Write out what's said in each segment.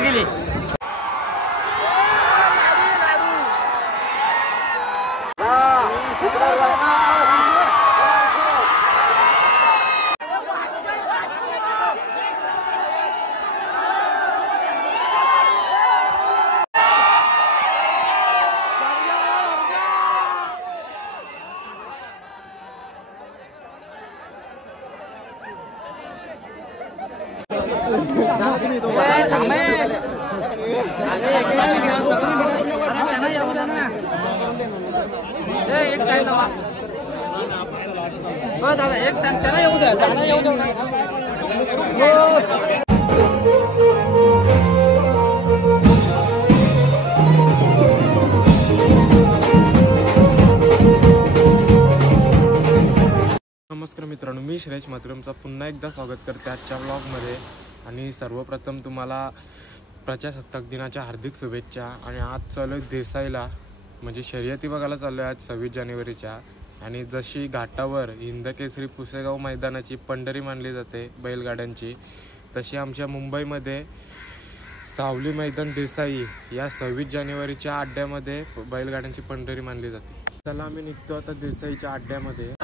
गेली दादा एक त्यांना येऊ द्या त्यांना येऊ द्या नमस्कार मित्रांनो, मी श्रेयश मात्र तुमचं पुन्हा एकदा स्वागत करते आजच्या व्लॉगमध्ये। आणि सर्वप्रथम तुम्हाला प्रजासत्ताक दिनाच्या हार्दिक शुभेच्छा। आणि आज चालू देसाईला म्हणजे शर्यती बघायला चाललो आहे आज 26 जानेवारीच्या। आणि जशी घाटावर हिंदकेसरी पुसेगाव मैदानाची पंढरी मानली जाते बैलगाड्यांची, तशी आमच्या मुंबईमध्ये सावली मैदान देसाई या 26 जानेवारीच्या अड्ड्यामध्ये बैलगाड्यांची पंढरी मानली जाते। चला आम्ही निघतो आता देसाईच्या अड्ड्यामध्ये।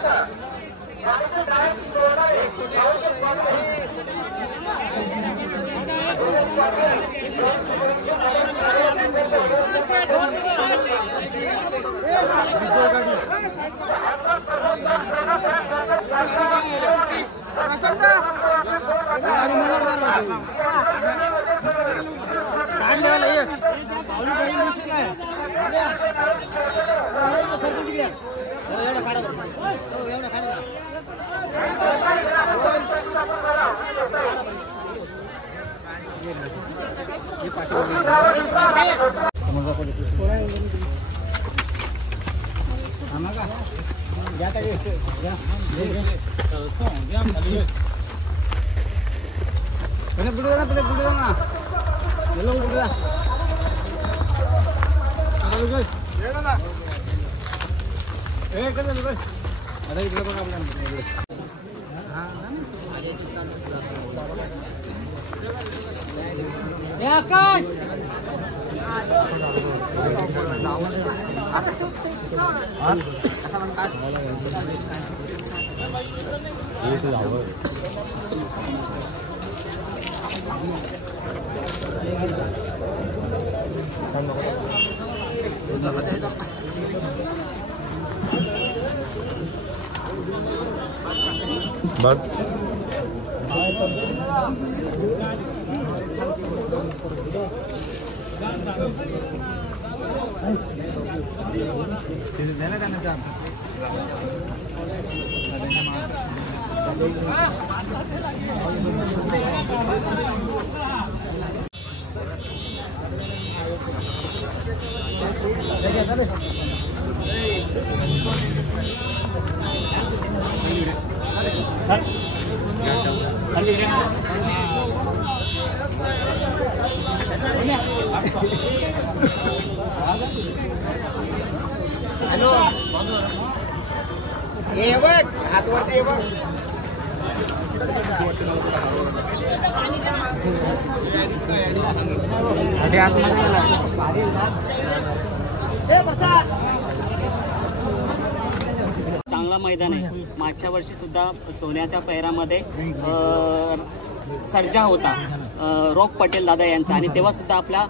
हॅलो ये बघ हातवरती ये बघ चांगला मैदान आहे। मागच्या वर्षी सुद्धा सोन्याच्या पैरामध्ये सर्जा होता रोक पटेल दादा यांचा, आणि तेव्हा सुद्धा आपला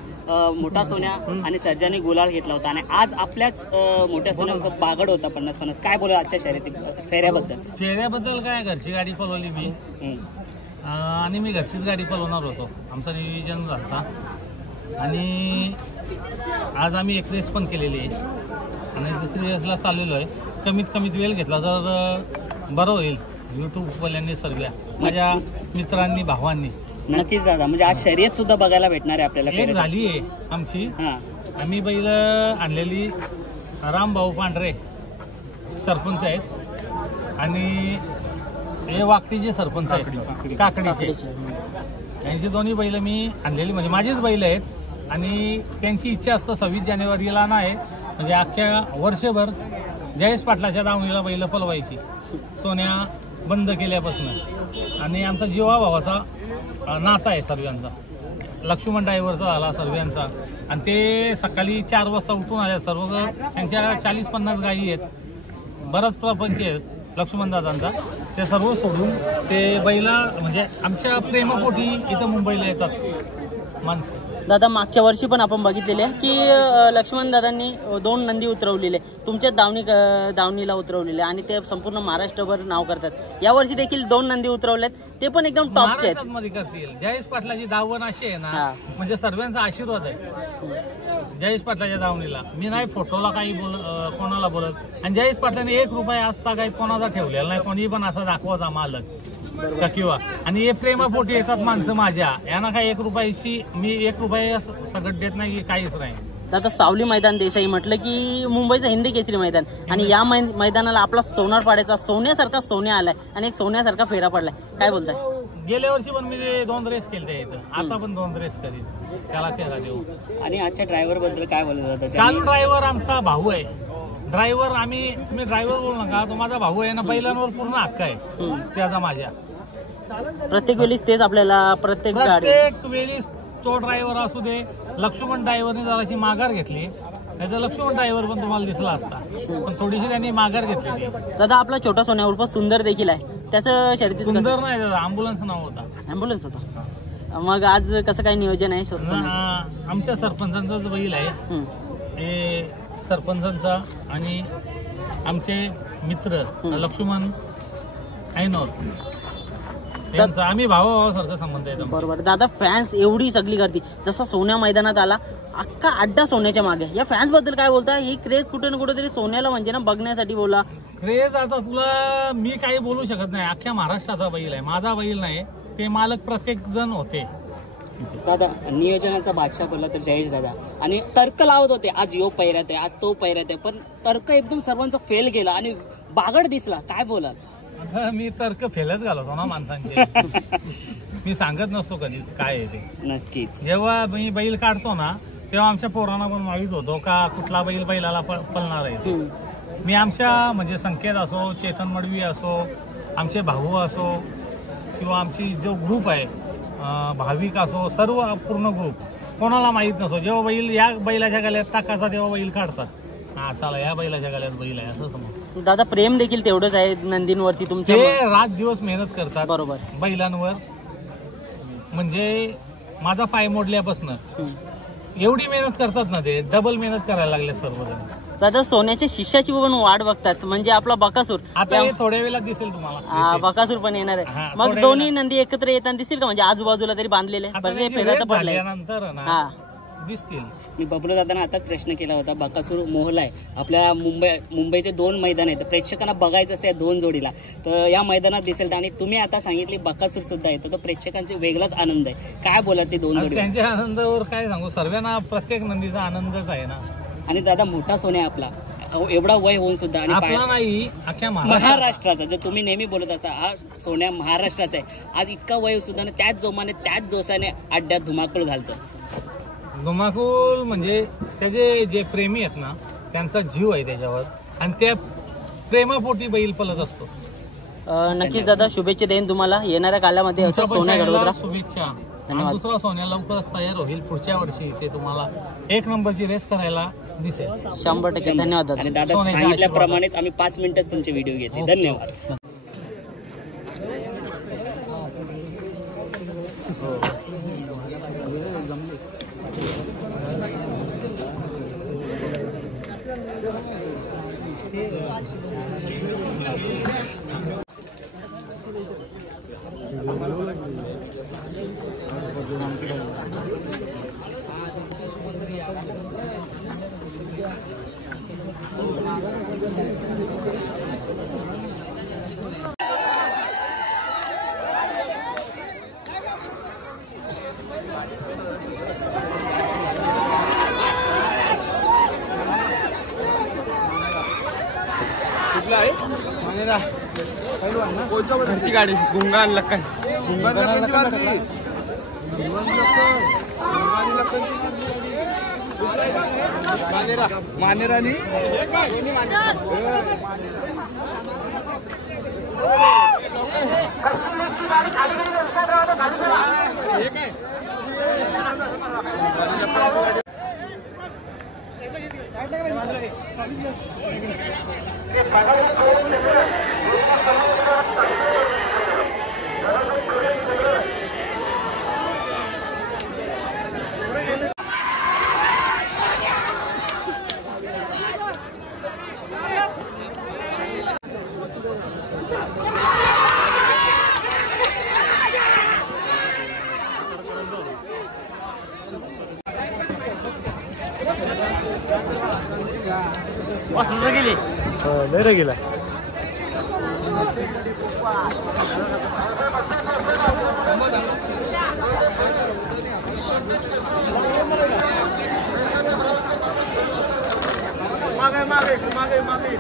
मोठा सोन्या आणि सर्जाने गुलाल घेतला होता। आणि आज आपल्याच मोठ्या सोन्यासोबत बागड होता 50-50। काय बोला आजच्या शर्यती फेऱ्याबद्दल? काय घरची गाडी पळवली मी, आणि मी घरचीच गाडी पळवणार होतो। आमचा नियोजन झाला आणि आज आम्ही एक रेस पण केलेली आहे आणि दुसरी रेसला चाललेलो आहे। कमीत कमीत वेळ घेतला तर बरं होईल। यूट्यूबवाल्यांनी सर्व माझ्या मित्रांनी भावांनी नक्कीच दादा, म्हणजे आज शर्यत सुद्धा बघायला भेटणार आहे आपल्याला। एक झाली आहे आमची, आम्ही बैल आणलेली रामभाऊ पांढरे सरपंच आहेत आणि हे वाकटीचे सरपंच आहेत काकडीचे. यांची दोन्ही बैल मी आणलेली म्हणजे माझीच बैल आहेत आणि त्यांची इच्छा असतं 26 जानेवारीला नाही म्हणजे अख्ख्या वर्षभर जयेश पाटलाच्या दावणीला बैल पलवायची सोन्या बंद केल्यापासून. आणि आमचा जीवाभावाचा नाता आहे सर्वांचा. लक्ष्मण ड्रायव्हरचा झाला सर्वांचा आणि ते सकाळी 4 वाजता उठून आले सर्व. त्यांच्या 40-50 गायी आहेत, बराच प्रपंच आहेत लक्ष्मण दादांचा. ते सर्व सोडून ते बैला म्हणजे आमच्या प्रेमापोटी इथं मुंबईला येतात माणसं. दादा मागच्या वर्षी पण आपण बघितलेले आहे की लक्ष्मण दादांनी 2 नंदी उतरवलेले तुमच्या दावणीला उतरवलेले आणि ते संपूर्ण महाराष्ट्रभर नाव करतात. यावर्षी देखील 2 नंदी उतरवलेत, ते पण एकदम टॉपचे आहेत. मध्ये करतील. जयेश पाटलाची दावण अशी आहे ना म्हणजे सर्वांचा आशीर्वाद आहे जयेश पाटलाच्या दावणीला. मी नाही फोटोला काही कोणाला बोलत आणि जयेश पाटलाने 1 रुपया असता काही कोणाचा ठेवलेला नाही. कोणी पण असा दाखवायचा मालक का किंवा आणि हे प्रेमापोटी येतात माणसं माझ्या. यांना काही 1 रुपयाची मी 1 रुपया सगळं देत नाही, काहीच नाही. आता सावली मैदान देसाई म्हटलं की मुंबईचं हिंदी केसरी मैदान आणि या मैदानाला आपला सोनारपाड्याचा सोन्यासारखा सोन्या आलाय आणि एक सोन्यासारखा फेरा पडलाय. काय बोलताय? गेल्या वर्षी पण मी 2 रेस केले इथं, आता पण 2 रेस करीन, त्याला फेरा देऊ. आणि आजच्या ड्रायव्हर बद्दल काय बोलत होता? चालू ड्रायव्हर आमचा भाऊ आहे. ड्रायव्हर तुम्ही ड्रायव्हर बोलू नका, तो माझा भाऊ आहे ना. बैलांवर पूर्ण हक्क आहे त्याचा माझ्या. प्रत्येक वेळीच तेच आपल्याला प्रत्येक वेळी तो ड्रायव्हर असू दे. लक्ष्मण ड्रायव्हरने जराशी माघार घेतली, नाही तर लक्ष्मण ड्रायव्हर पण तुम्हाला दिसला असता, पण थोडीशी त्यांनी माघार घेतली. दादा आपला छोटा सोन्या उर्फ सुंदर देखील आहे, त्याचं शर्यती सुंदर नाही दादा, अँब्युलन्स नाव होता. अँब्युलन्स होता. मग आज कसं काय नियोजन आहे? आमच्या सरपंचांचाच बैल आहे हे सरपंचांचा आणि आमचे मित्र लक्ष्मण ऐनोर त्यांचा. आम्ही भावाभावासारखा संबंध आहे. बरोबर दादा. फॅन्स एवढी सगळी गर्दी, जसा सोन्या मैदानात आला अख्खा अड्डा सोन्याच्या मागे. या फॅन्स बद्दल काय बोलता? ही क्रेज कुठे ना कुठेतरी सोन्याला म्हणजे ना बघण्यासाठी बोला. क्रेज आता तुला मी काही बोलू शकत नाही. अख्ख्या महाराष्ट्राचा बैल आहे, माझा बैल नाही. ते मालक प्रत्येक जण होते. दादा नियोजनाचा बादशाह बोलला तर जयेश दादा आणि तर्क लावत होते. आज यो पैऱ्यात आहे, आज तो पैऱ्यात आहे, पण तर्क एकदम सर्वांचा फेल गेला आणि बागड दिसला. काय बोलाल? आता मी तर्क फेलच घालवतो ना माणसांचे. मी सांगत नसतो कधीच काय आहे ते. नक्कीच. जेव्हा मी बैल काढतो ना तेव्हा आमच्या पोरांना पण माहीत होतो का कुठला बैल बैलाला पळणार आहे. मी आमच्या म्हणजे संकेत असो, चेतन मडवी असो, आमचे भाऊ असो किंवा आमची जो ग्रुप आहे भाविक असो, सर्व पूर्ण ग्रुप कोणाला माहीत नसो. जेव्हा बैल या बैलाच्या गळ्यात टाकायचा तेव्हा बैल काढतात. हा चला या बैलाच्या गळ्यात बैल आहे असं समज. दादा प्रेम देखील तेवढंच आहे नंदींवरती तुमचे. रात दिवस मेहनत करतात बरोबर बैलांवर. म्हणजे माझा पाय मोडल्यापासून एवढी मेहनत करतात ना, ते डबल मेहनत करायला लागले सर्वजण. दादा सोन्याच्या शिष्याची पण वाट बघतात म्हणजे आपला बकासूर. आता हे थोड्या वेळात दिसेल तुम्हाला. बकासूर पण येणार आहे. मग दोन्ही नंदी एकत्र येताना दिसतील का? म्हणजे आजूबाजूला तरी बांधलेले नंतर दिसतील. मी बबलू दादांना आताच प्रश्न केला होता. बकासूर मोहला आहे आपल्या मुंबईचे 2 मैदान आहेत, प्रेक्षकांना बघायचं असतं या 2 जोडीला, तर या मैदानात दिसेल. आणि तुम्ही आता सांगितले बकासूर सुद्धा आहे, तर वेगळाच वेगळाच आनंद आहे. काय बोला ते 2 जोडी? त्यांच्या आनंदावर काय सांगू, सर्वांना प्रत्येक नंदीचा आनंदच आहे ना. आणि दादा मोठा सोन्या आपला एवढा वय होऊन सुद्धा आणि आपला नाही अख्ख्या महाराष्ट्राचा, जे तुम्ही नेहमी बोलत असा हा सोन्या महाराष्ट्राचा आहे. आज इतका वय सुद्धा त्याच जोमाने त्याच जोशाने अड्ड्यात धुमाकूळ घालतो. धुमाकूळ म्हणजे त्याचे जे प्रेमी आहेत ना त्यांचा जीव आहे त्याच्यावर आणि त्या प्रेमापोटी बैल पळत असतो. नक्कीच दादा शुभेच्छा देईन तुम्हाला येणाऱ्या कालामध्ये. असं सोन्या घडवत शुभेच्छा. दुसरा सोन्या लवकरच तयार होईल पुढच्या वर्षी. ते तुम्हाला 1 नंबरची रेस करायला दिसेल 100%. धन्यवाद दादा. आणि दादा सांगितल्याप्रमाणेच आम्ही 5 मिनिटच तुमचे व्हिडिओ घेतले. धन्यवाद. घरची गाडी गुंगा आणला काय मानेरानी गेली लय गेला मागे मागे मागे मागे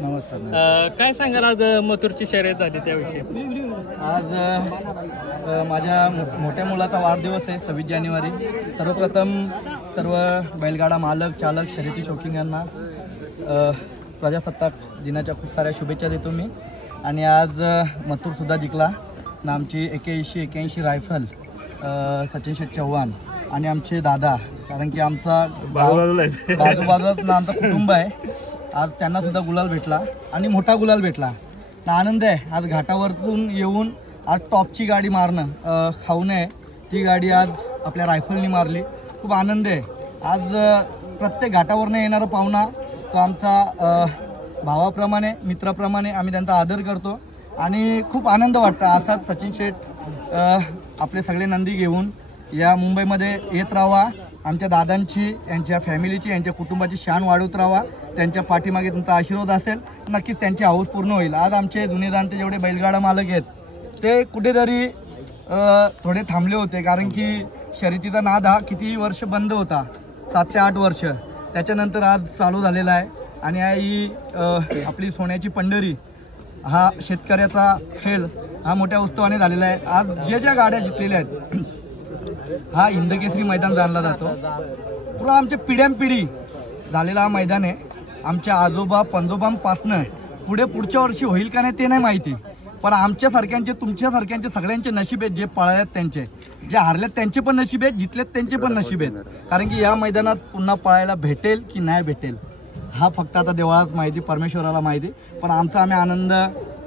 नमस्कार. काय सांगाल आज मथुरची शर्यत झाली त्याविषयी? आज माझ्या मोठ्या मुलाचा वाढदिवस आहे 26 जानेवारी. सर्वप्रथम सर्व बैलगाडा मालक चालक शर्यती शौकीन यांना प्रजासत्ताक दिनाच्या खूप साऱ्या शुभेच्छा देतो मी. आणि आज मथुरसुद्धा जिंकला ना. आमची 81 रायफल सचिन शेठ चव्हाण आणि आमचे दादा, कारण की आमचा बाजूबाजूलाच ना आमचं कुटुंब आहे. आज त्यांना सुद्धा गुलाल भेटला आणि मोठा गुलाल भेटला ना. आनंद आहे आज घाटावरतून येऊन आज टॉपची गाडी मारणं. खाऊन आहे ती गाडी आज आपल्या रायफलनी मारली. खूप आनंद आहे. आज प्रत्येक घाटावरनं येणारा पाहुणा तो आमचा भावाप्रमाणे मित्राप्रमाणे आम्ही त्यांचा आदर करतो आणि खूप आनंद वाटतो. असाच सचिन शेठ आपले सगळे नंदी घेऊन या मुंबईमध्ये येत राहावा. आमच्या दादांची, यांच्या फॅमिलीची, यांच्या कुटुंबाची शान वाढवत राहावा. त्यांच्या पाठीमागे तुमचा आशीर्वाद असेल, नक्कीच त्यांची हौस पूर्ण होईल. आज आमचे जुने जाणते जेवढे बैलगाडा मालक आहेत ते कुठेतरी थोडे थांबले होते, कारण की शर्यतीचा नाद हा किती वर्ष बंद होता, 7 ते 8 वर्ष. त्याच्यानंतर आज चालू झालेला आहे आणि ही आपली सोन्याची पंढरी हा शेतकऱ्याचा खेळ हा मोठ्या उत्सवाने झालेला आहे. आज ज्या गाड्या जिंकलेल्या आहेत हा हिंदकेसरी मैदान जाणला जातो. पुरा आमच्या पिढ्यानपिढी झालेला हा मैदान आहे. आमच्या आजोबा पंजोबांपासनं पुढच्या वर्षी होईल का नाही ते नाही माहिती, पण आमच्यासारख्यांचे, तुमच्यासारख्यांचे सगळ्यांचे नशीब आहेत. जे पळाल्यात त्यांचे, जे हारलेत त्यांचे पण नशीब आहेत, जितलेत त्यांचे पण नशीब आहेत. कारण की या मैदानात पुन्हा पळायला भेटेल की नाही भेटेल हा फक्त आता देवालाच माहिती, परमेश्वराला माहिती. पण आमचा आम्ही आनंद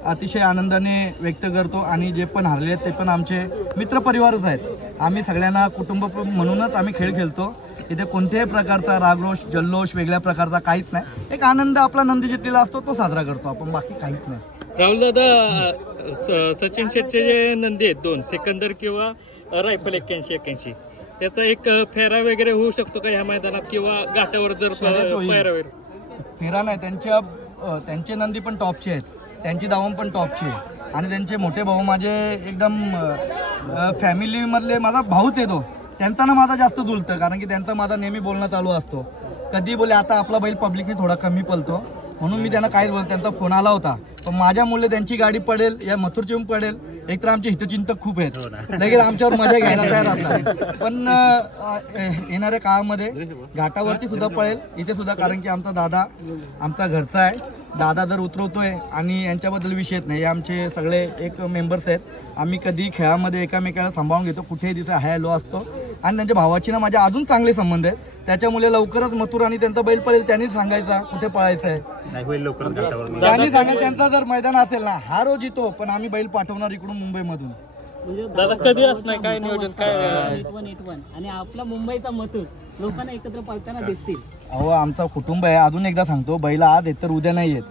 अतिशय आनंदाने व्यक्त करतो आणि जे पण हरले आहेत ते पण आमचे मित्रपरिवारच आहेत. आम्ही सगळ्यांना कुटुंब म्हणूनच आम्ही खेळ खेळतो. इथे कोणत्याही प्रकारचा रागरोष, जल्लोष, वेगळ्या प्रकारचा काहीच नाही. एक आनंद आपला नंदी जिंकलेला असतो तो साजरा करतो आपण, बाकी काहीच नाही. राहुल दादा, सचिन शेटचे जे नंदी आहेत 2, सिकंदर किंवा रायफल 81-81, त्याचा एक फेरा वगैरे होऊ शकतो का ह्या मैदानात किंवा घाटावर जर फेरा नाही? त्यांचे नंदी पण टॉपचे आहेत, त्यांची दावण पण टॉपची आहे आणि त्यांचे मोठे भाऊ माझे एकदम फॅमिलीमधले, माझा भाऊच येतो. त्यांचा ना माझा जास्त जुळतं, कारण की त्यांचा माझा नेहमी बोलणं चालू असतो. कधी बोले आता आपला बैल पब्लिकने थोडा कमी पळतो म्हणून मी त्यांना काहीच बोलतो. त्यांचा फोन आला होता, पण माझ्या मुले त्यांची गाडी पडेल या मथुरची पडेल. एक तर आमचे हितचिंतक खूप आहेत, लगेच आमच्यावर मजा घ्यायला तयार असतात. पण येणाऱ्या काळामध्ये घाटावरती सुद्धा पळेल, इथे सुद्धा, कारण की आमचा दादा आमचा घरचा आहे. दादा जर उतरवतोय आणि यांच्याबद्दल विषय नाही, आमचे सगळे एक मेंबर्स आहेत. आम्ही कधी खेळामध्ये एकामेकाला सांभाळून घेतो, कुठेही तिथे हाय लो असतो. आणि त्यांच्या भावाची ना माझे अजून चांगले संबंध आहेत. त्याच्यामुळे लवकरच मथुर आणि त्यांचा बैल पळेल, त्यांनी सांगायचा कुठे पळायचं आहे, त्यांनी सांगायचं. त्यांचा जर मैदान असेल ना, हा रोज येतो, पण आम्ही बैल पाठवणार इकडून मुंबईमधून. दादा कधी असणार, काय नियोजन, काय 81 आणि आपला मुंबईचा मथुर लोकांना एकत्र पळताना दिसतील. अहो, आमचा कुटुंब आहे. अजून एकदा सांगतो, बैल आज येत तर उद्या नाही येत,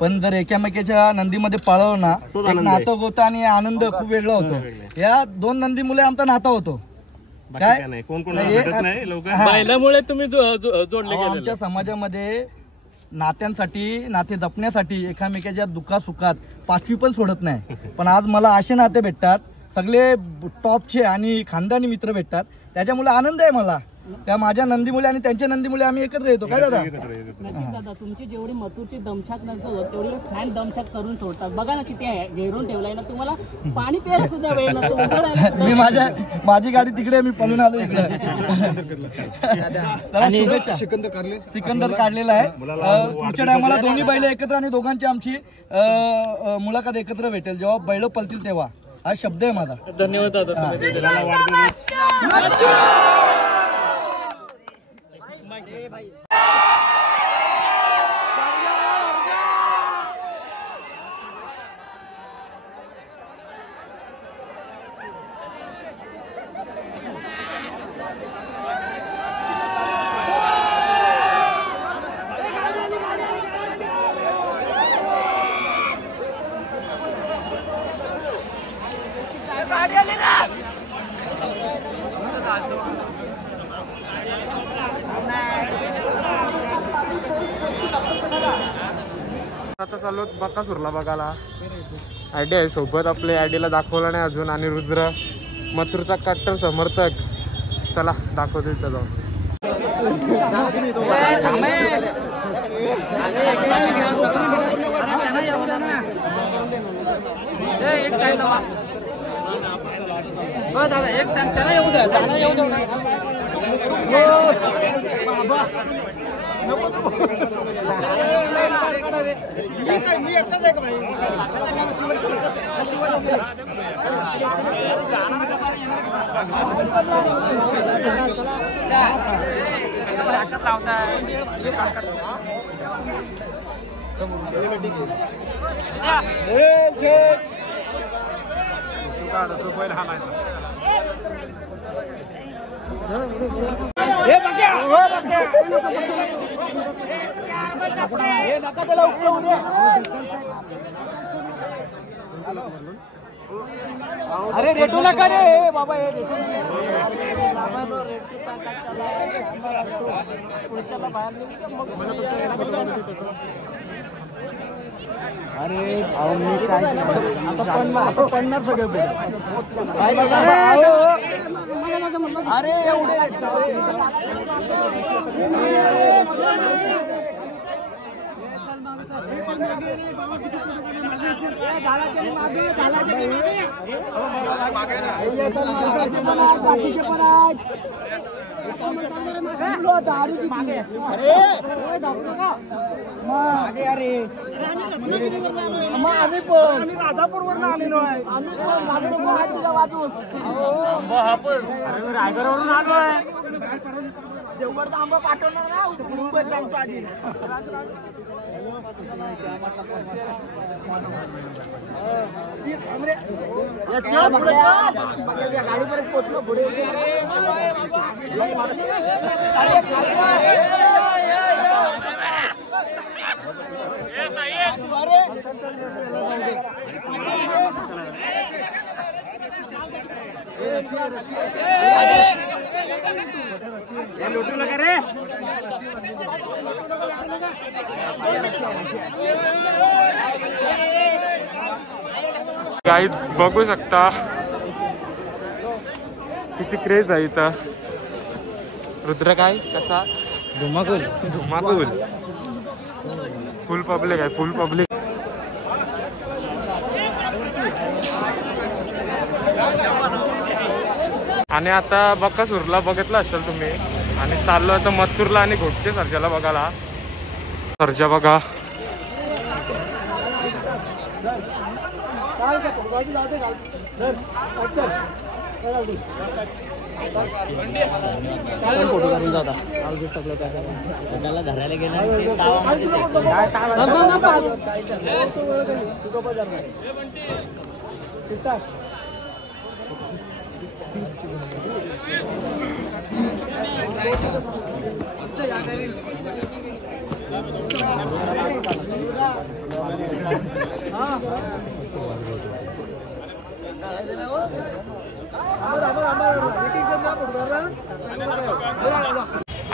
पण जर एकामेकाच्या नंदीमध्ये पळवलं ना, एक नातं होतं आणि आनंद खूप वेगळा होतो. या 2 नंदी मुले आमचा नाता होतो. काय बैलामुळे तुम्ही जोडले गेले. आमच्या समाजामध्ये नात्यांसाठी, नाते जपण्यासाठी एकामेकाच्या दुःखासुखात 5वी पण सोडत नाही. पण आज मला असे नाते भेटतात, सगळे टॉपचे आणि खानदानी मित्र भेटतात. त्याच्यामुळे आनंद आहे मला. त्या माझ्या नंदी मुले आणि त्यांच्या नंदी मुले आम्ही एकत्र येतो. काय दादा? नक्कीच दादा, तुमची जेवढी मथुरची दमछाक नसत तेवढी फॅन दमछाक करून सोडतात. बघा ना किती घेरून ठेवलाय ना, तुम्हाला पाणी प्यायला सुद्धा वेळ नसतो. मी माझी गाडी तिकडे, मी पळून आलो इकडे. सिकंदर काढलेला आहे. पुढच्या टायमाला दोन्ही बैल एकत्र आणि दोघांची आमची मुलाखत एकत्र भेटेल जेव्हा बैल पळतील तेव्हा. हा शब्द आहे माझा. धन्यवाद दादा. आता चालू बकासूरला बघायला. आयडी आहे सोबत, आपले आयडीला दाखवलं नाही अजून. आणि रुद्र मथुरचा कट्टर समर्थक. चला दाखवतो तिथं जाऊन. अरे रेटू नका रे बाबा अरे मी काय आता पडणार सगळं अरे एवढे आम्ही पण राजापूरवर आलेलो आहे रायगडवरून आलो आहे देवगडचा आंबा पाठवणार ना मुंबईत सांगतो आधी गाडीपर्यंत पोचलो पुढे लुटू नका रे गाईड बघू शकता किती क्रेज आहे इथं. रुद्र काय कसा धुमाकूल धुमाकूल फुल पब्लिक आहे फुल पब्लिक. आणि आता बकासूरला बघितलं असेल तुम्ही आणि चाललो आता मथुरला आणि घोटचे सर्जाला बघायला. सर्जा बघा फोटो करून जाता त्याला धरायला गेला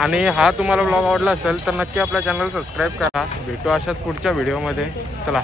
आणि हा तुम्हाला ब्लॉग आवडला असेल तर नक्की आपल्या चॅनल सबस्क्राईब करा. भेटू अशाच पुढच्या व्हिडिओमध्ये. चला.